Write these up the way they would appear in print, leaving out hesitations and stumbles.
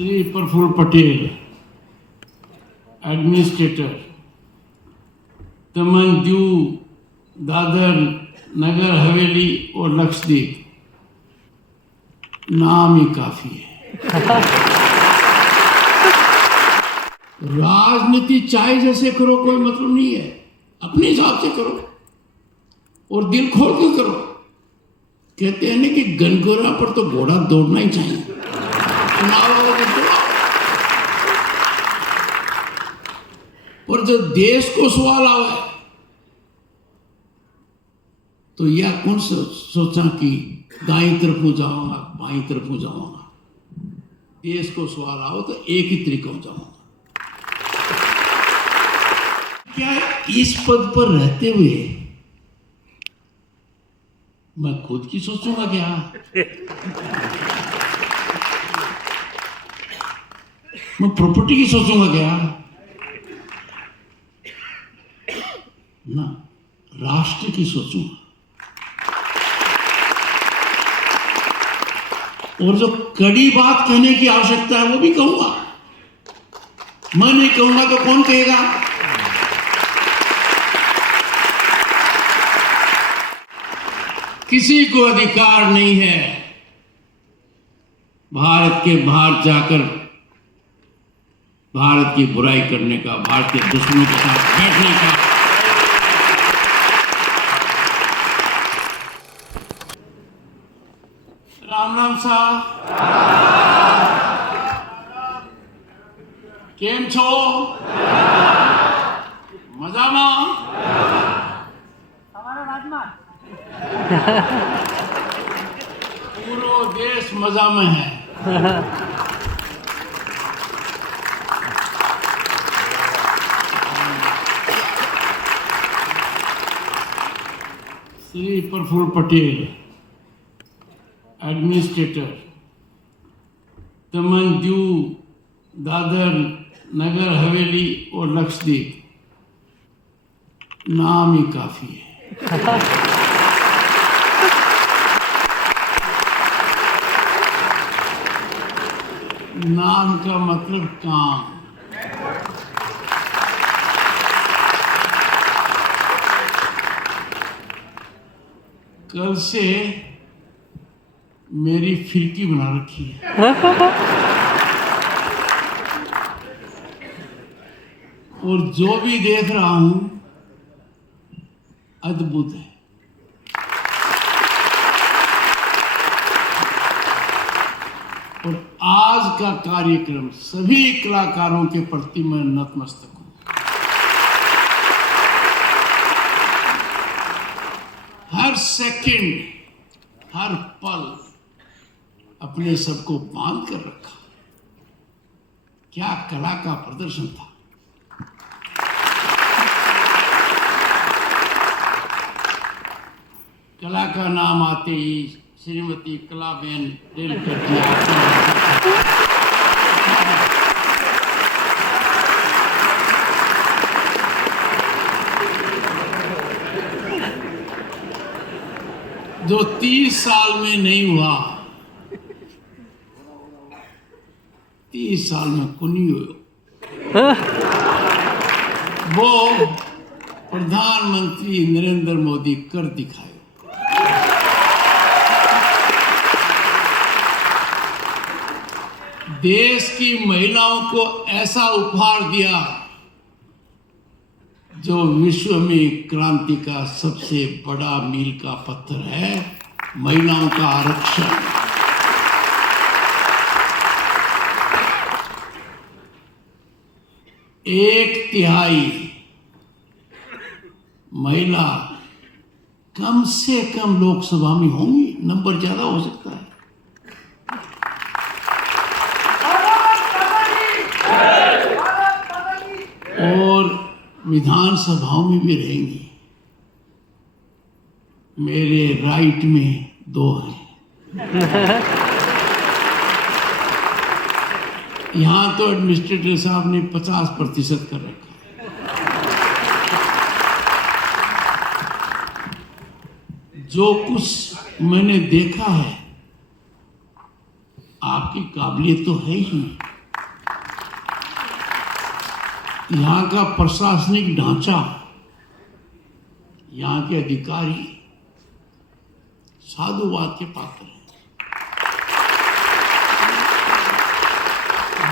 Shri Praful Patel, administrator, दमन, दीव, दादर, नगर हवेली और लक्षद्वीप, नाम ही काफी है। राजनीति चाहे जैसे करो, कोई मतलब नहीं है, अपने हिसाब से करो और दिल खोल के करो। कहते हैं ना कि गनगोरा पर तो घोड़ा दौड़ना ही चाहिए। चुनाव और जब देश को सवाल आवे तो यह कौन सोचा कि दाई तरफ जाऊंगा बाई तरफ जाऊंगा। देश को सवाल आओ तो एक ही तरीका हो जाऊंगा। क्या इस पद पर रहते हुए मैं खुद की सोचूंगा क्या? मैं प्रॉपर्टी की सोचूंगा क्या? ना, राष्ट्र की सोचूंगा। और जो कड़ी बात कहने की आवश्यकता है वो भी कहूंगा। मैं नहीं कहूंगा तो कौन कहेगा? किसी को अधिकार नहीं है भारत के बाहर जाकर भारत की बुराई करने का, भारत के दुश्मनों के साथ बैठने का। राम राम साहब, केम छो? मजाમાં? पूरा देश मजा में है। श्री प्रफुल्ल पटेल, एडमिनिस्ट्रेटर, दमन, दीव, दादर, नगर हवेली और लक्षद्वीप, नाम ही काफी है। नाम का मतलब काम। कल से मेरी फिरकी बना रखी है और जो भी देख रहा हूं अद्भुत है। और आज का कार्यक्रम सभी कलाकारों के प्रति मैं नतमस्तक हूं। हर सेकंड, हर पल अपने सबको बांध कर रखा। क्या कला का प्रदर्शन था। कला का नाम आते ही श्रीमती कलाबेन डेलकर जी जो 30 साल में नहीं हुआ, 30 साल में कुनी हुआ, वो प्रधानमंत्री नरेंद्र मोदी कर दिखाए। देश की महिलाओं को ऐसा उपहार दिया जो विश्व में क्रांति का सबसे बड़ा मील का पत्थर है, महिलाओं का आरक्षण। एक तिहाई महिला कम से कम लोकसभा में होंगी, नंबर ज्यादा हो सकता है। और विधानसभाओं में भी रहेंगी। मेरे राइट में 2 हैं। यहां तो एडमिनिस्ट्रेटर साहब ने 50% कर रखा है। जो कुछ मैंने देखा है, आपकी काबिलियत तो है ही। यहाँ का प्रशासनिक ढांचा, यहाँ के अधिकारी साधुवाद के पात्र हैं।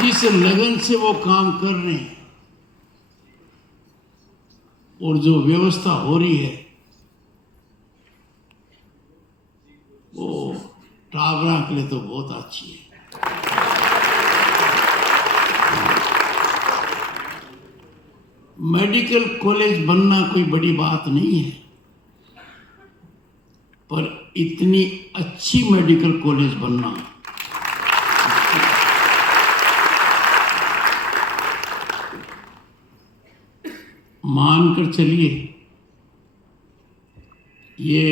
जिस लगन से वो काम कर रहे हैं और जो व्यवस्था हो रही है वो टावरा के लिए तो बहुत अच्छी है। मेडिकल कॉलेज बनना कोई बड़ी बात नहीं है, पर इतनी अच्छी मेडिकल कॉलेज बनना मानकर चलिए, ये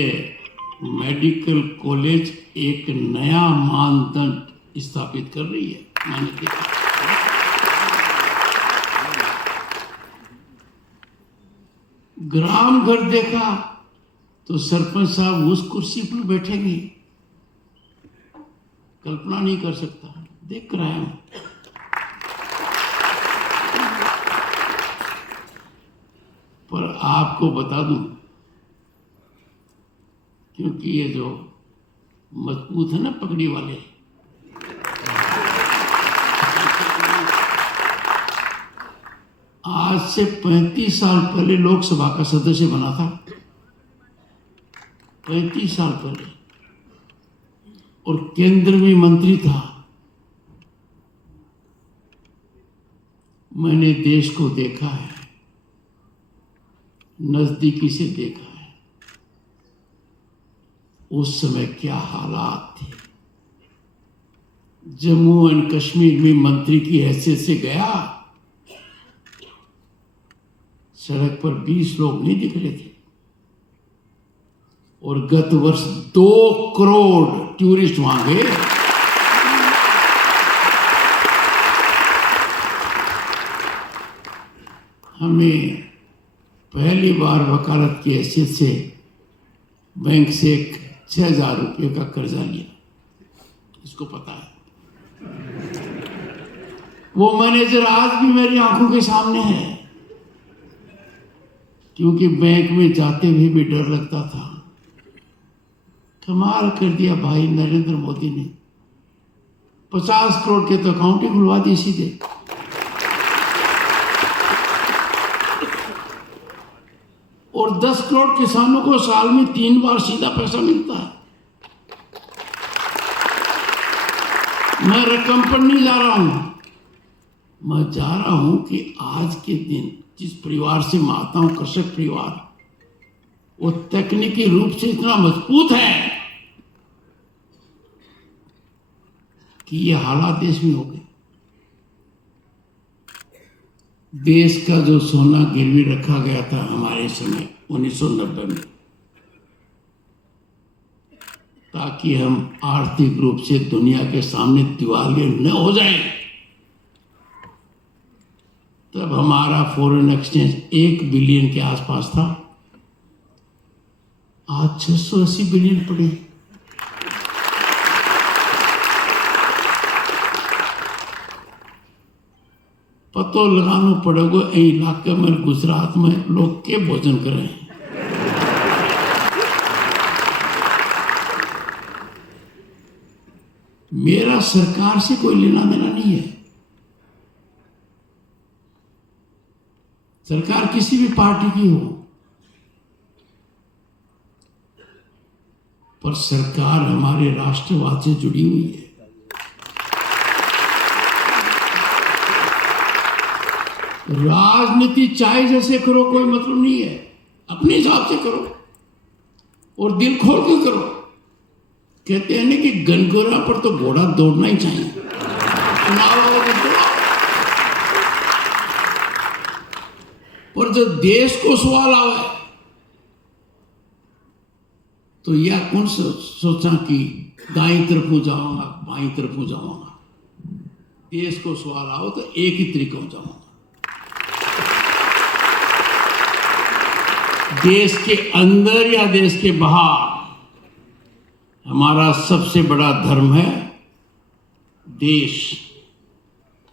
मेडिकल कॉलेज एक नया मानदंड स्थापित कर रही है। मैंने देखा ग्राम घर देखा तो सरपंच साहब उस कुर्सी पर बैठेंगे, कल्पना नहीं कर सकता, देख रहा हूं। पर आपको बता दूं, क्योंकि ये जो मजबूत है ना पगड़ी वाले, आज से 35 साल पहले लोकसभा का सदस्य बना था, 35 साल पहले, और केंद्र में मंत्री था। मैंने देश को देखा है, नजदीकी से देखा है, उस समय क्या हालात थे। जम्मू एंड कश्मीर में मंत्री की हैसियत से गया, सड़क पर 20 लोग नहीं दिख रहे थे, और गत वर्ष 2 करोड़ टूरिस्ट वहां गए। हमें पहली बार वकालत की हैसियत से बैंक से 6,000 रुपये का कर्जा लिया, इसको पता है। वो मैनेजर आज भी मेरी आंखों के सामने है, क्योंकि बैंक में जाते हुए भी डर लगता था। कमाल कर दिया भाई नरेंद्र मोदी ने, 50 करोड़ के तो अकाउंट ही खुलवा दिए सीधे। और 10 करोड़ किसानों को साल में 3 बार सीधा पैसा मिलता है। मैं रकम पर नहीं जा रहा हूं, मैं जा रहा हूं कि आज के दिन जिस परिवार से मैं आता हूं, कृषक परिवार, वो तकनीकी रूप से इतना मजबूत है कि ये हालात देश में हो गए। देश का जो सोना गिरवी रखा गया था हमारे समय 1990 में, ताकि हम आर्थिक रूप से दुनिया के सामने दिवालिया न हो जाए, तब हमारा फॉरेन एक्सचेंज 1 बिलियन के आसपास था। आज 680 बिलियन पड़े। पतो लगाना पड़ेगा इलाके में, गुजरात में लोग के भोजन करें। मेरा सरकार से कोई लेना देना नहीं है। सरकार किसी भी पार्टी की हो, पर सरकार हमारे राष्ट्रवाद से जुड़ी हुई है। राजनीति चाहे जैसे करो, कोई मतलब नहीं है, अपने हिसाब से करो और दिल खोल के करो। कहते हैं ना कि गनगोरा पर तो घोड़ा दौड़ना ही चाहिए। पर जब देश को सवाल आवे तो यह कौन सोचा कि दाई तरफ जाऊंगा बाई तरफ जाऊंगा। देश को सवाल आओ तो एक ही तरीका हो जाऊंगा। देश के अंदर या देश के बाहर, हमारा सबसे बड़ा धर्म है देश,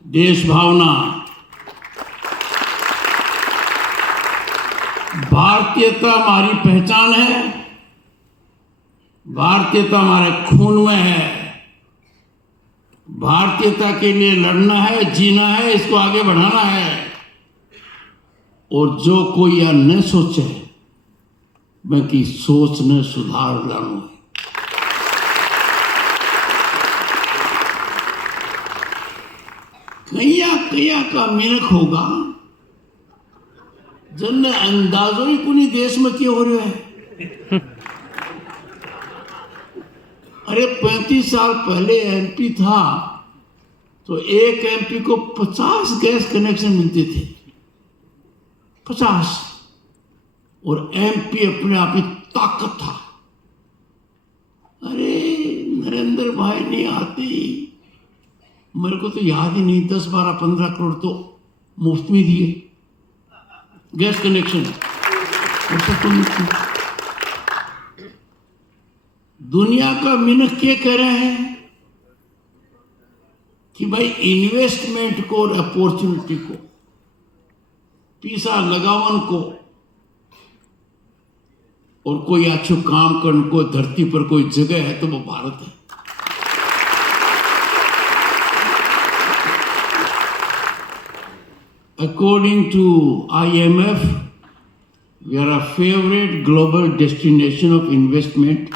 देश भावना। भारतीयता हमारी पहचान है, भारतीयता हमारे खून में है। भारतीयता के लिए लड़ना है, जीना है, इसको आगे बढ़ाना है। और जो कोई यह न सोचे मैं की सोच ने सुधार लानो है। कया का मिनख होगा जन अंदाजो ही कुनी देश में क्यों हो रहा है। अरे 35 साल पहले एमपी था तो एक एमपी को 50 गैस कनेक्शन मिलते थे, 50। और एमपी अपने आप ही ताकत था। अरे नरेंद्र भाई नहीं आते, मेरे को तो याद ही नहीं, 10, 12, 15 करोड़ तो मुफ्त में दिए गैस कनेक्शन। दुनिया का मिनख क्या कह रहे हैं कि भाई इन्वेस्टमेंट को और अपॉर्चुनिटी को, पैसा लगावन को और कोई अच्छो काम करने को धरती पर कोई जगह है तो वो भारत है। According to IMF, we are a favorite global destination of investment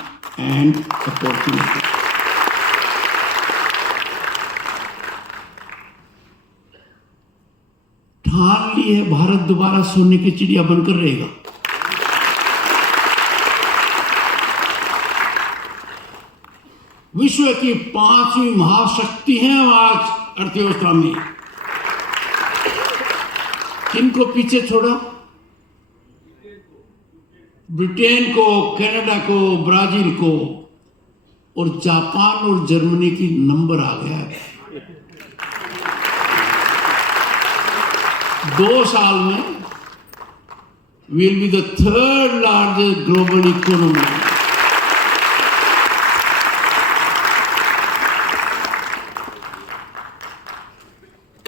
and opportunity. ठान ली है भारत दोबारा सोने की चिड़िया बनकर रहेगा। विश्व की 5वीं महाशक्ति है आज अर्थव्यवस्था में। किनको पीछे छोड़ा? ब्रिटेन को, कनाडा को, ब्राजील को, और जापान और जर्मनी की नंबर आ गया है। 2 साल में will be the 3rd largest global economy.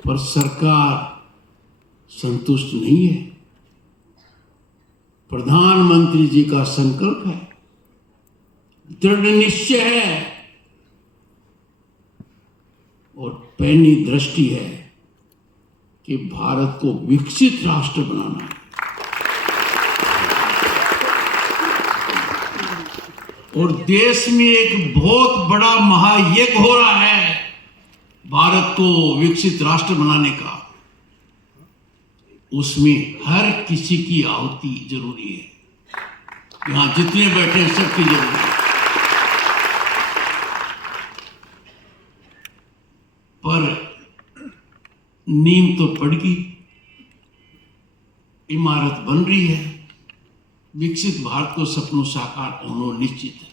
पर सरकार संतुष्ट नहीं है। प्रधानमंत्री जी का संकल्प है, दृढ़ निश्चय है और पैनी दृष्टि है कि भारत को विकसित राष्ट्र बनाना है। और देश में एक बहुत बड़ा महायज्ञ हो रहा है भारत को विकसित राष्ट्र बनाने का। उसमें हर किसी की आहुति जरूरी है। यहां जितने बैठे हैं सबकी जरूरी है। पर नींव तो पड़ गई, इमारत बन रही है। विकसित भारत को सपनों साकार होना निश्चित है।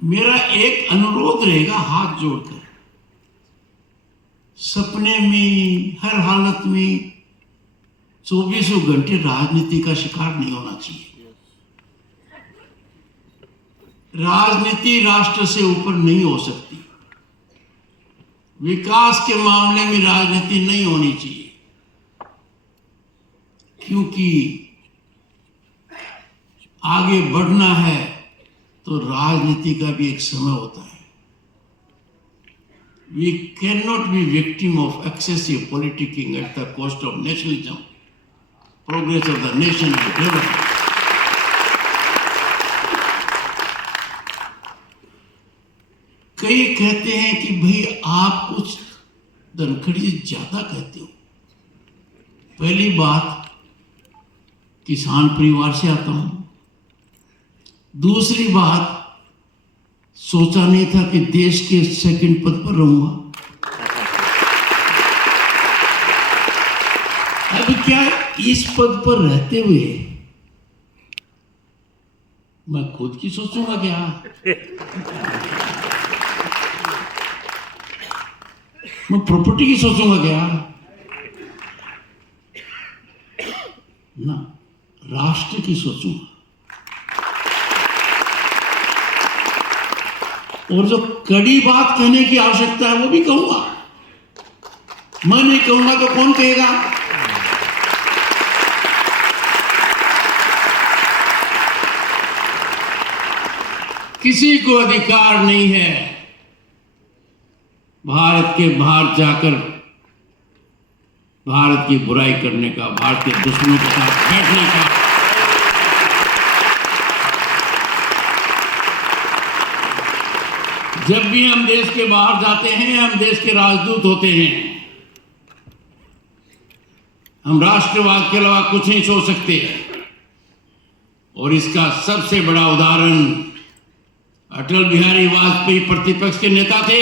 मेरा एक अनुरोध रहेगा हाथ जोड़कर, सपने में हर हालत में 24 घंटे राजनीति का शिकार नहीं होना चाहिए। राजनीति राष्ट्र से ऊपर नहीं हो सकती। विकास के मामले में राजनीति नहीं होनी चाहिए, क्योंकि आगे बढ़ना है तो राजनीति का भी एक समय होता है। We cannot be victim of excessive politicking at the cost of nationalism, progress of the nation and development. कई कहते हैं कि भाई आप कुछ धनखड़ी से ज्यादा कहते हो। पहली बात, किसान परिवार से आता हूं। दूसरी बात, सोचा नहीं था कि देश के 2nd पद पर रहूंगा। अब क्या इस पद पर रहते हुए मैं खुद की सोचूंगा क्या? मैं प्रॉपर्टी की सोचूंगा क्या? ना, राष्ट्र की सोचूंगा। और जो कड़ी बात कहने की आवश्यकता है वो भी कहूंगा। मैं नहीं कहूंगा तो कौन कहेगा? किसी को अधिकार नहीं है भारत के बाहर जाकर भारत की बुराई करने का, भारत के दुश्मनों के साथ बैठने का। जब भी हम देश के बाहर जाते हैं, हम देश के राजदूत होते हैं। हम राष्ट्रवाद के अलावा कुछ नहीं सोच सकते। और इसका सबसे बड़ा उदाहरण अटल बिहारी वाजपेयी प्रतिपक्ष के नेता थे,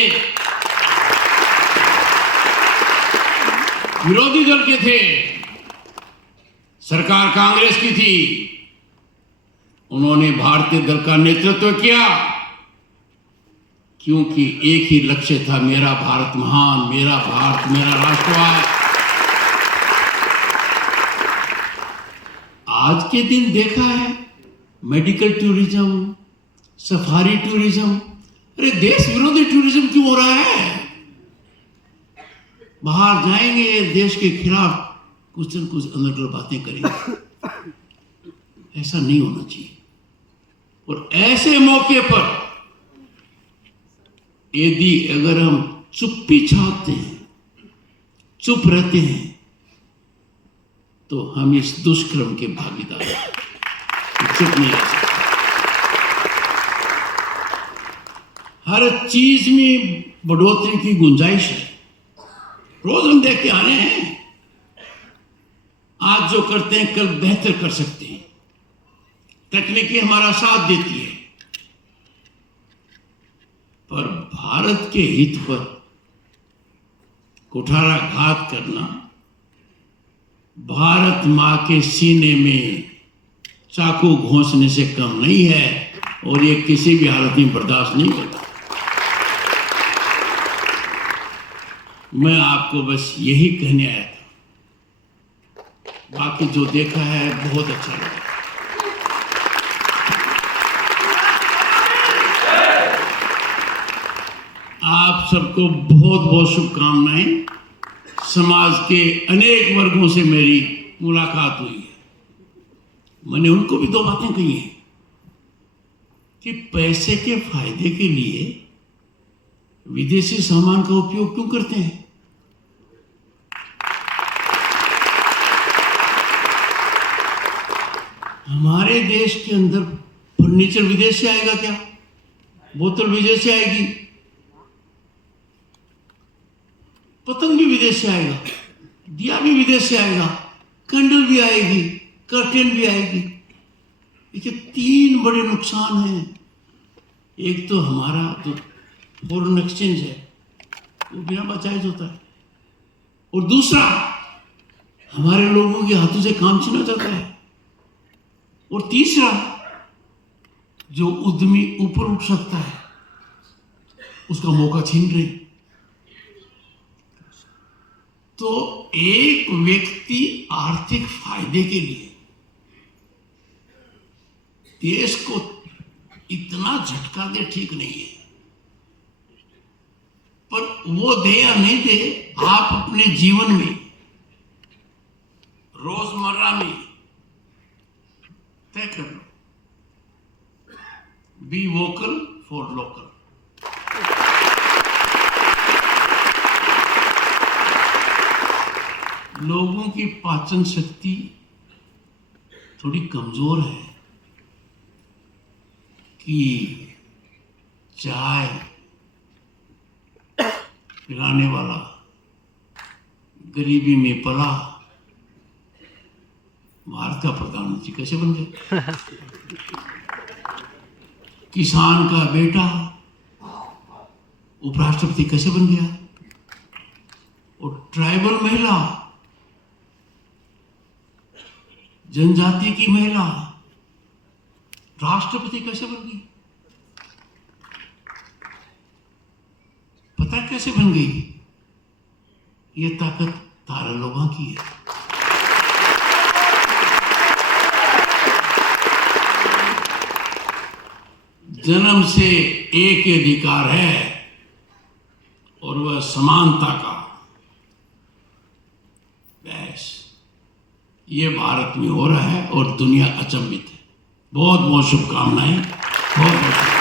विरोधी दल के थे, सरकार कांग्रेस की थी। उन्होंने भारतीय दल का नेतृत्व किया क्योंकि एक ही लक्ष्य था, मेरा भारत महान, मेरा भारत, मेरा राष्ट्रवाद। आज के दिन देखा है मेडिकल टूरिज्म, सफारी टूरिज्म, अरे देश विरोधी टूरिज्म क्यों हो रहा है? बाहर जाएंगे, देश के खिलाफ कुछ न कुछ अंदर बातें करेंगे। ऐसा नहीं होना चाहिए। और ऐसे मौके पर यदि अगर हम चुप्पी छापते हैं, चुप रहते हैं, तो हम इस दुष्कर्म के भागीदार हैं। चुप नहीं रह सकते। हर चीज में बढ़ोतरी की गुंजाइश है। रोज हम देखते आ रहे हैं, आज जो करते हैं कल बेहतर कर सकते हैं। तकनीकी हमारा साथ देती है, पर भारत के हित पर कुठाराघात करना, भारत मां के सीने में चाकू घोंसने से कम नहीं है। और ये किसी भी हालत में बर्दाश्त नहीं करता। मैं आपको बस यही कहने आया था। बाकी जो देखा है बहुत अच्छा लगा। आप सबको बहुत बहुत शुभकामनाएं। समाज के अनेक वर्गों से मेरी मुलाकात हुई है। मैंने उनको भी दो बातें कही हैं कि पैसे के फायदे के लिए विदेशी सामान का उपयोग क्यों करते हैं? हमारे देश के अंदर फर्नीचर विदेश से आएगा क्या? बोतल विदेश से आएगी, पतंग भी विदेश से आएगा, दिया भी विदेश से आएगा, कैंडल भी आएगी, कर्टेन भी आएगी। देखिए, तीन बड़े नुकसान हैं। एक तो हमारा जो फॉरेन एक्सचेंज है वो बिना बचाए होता है, और दूसरा हमारे लोगों के हाथों से काम छीना जाता है, और तीसरा जो उद्यमी ऊपर उठ सकता है उसका मौका छीन रहे। तो एक व्यक्ति आर्थिक फायदे के लिए देश को इतना झटका दे, ठीक नहीं है। पर वो दे या नहीं दे, आप अपने जीवन में, रोजमर्रा में तय कर लो। Be vocal for local. लोगों की पाचन शक्ति थोड़ी कमजोर है कि चाय पिलाने वाला गरीबी में पला भारत का प्रधानमंत्री कैसे बन गया? किसान का बेटा उपराष्ट्रपति कैसे बन गया? और ट्राइबल महिला, जनजाति की महिला राष्ट्रपति कैसे बन गई? पता कैसे बन गई? ये ताकत तारा लोगों की है। जन्म से एक ही अधिकार है और वह समानता का। बस ये भारत में हो रहा है और दुनिया अचंभित है। बहुत बहुत शुभकामनाएं। बहुत बहुत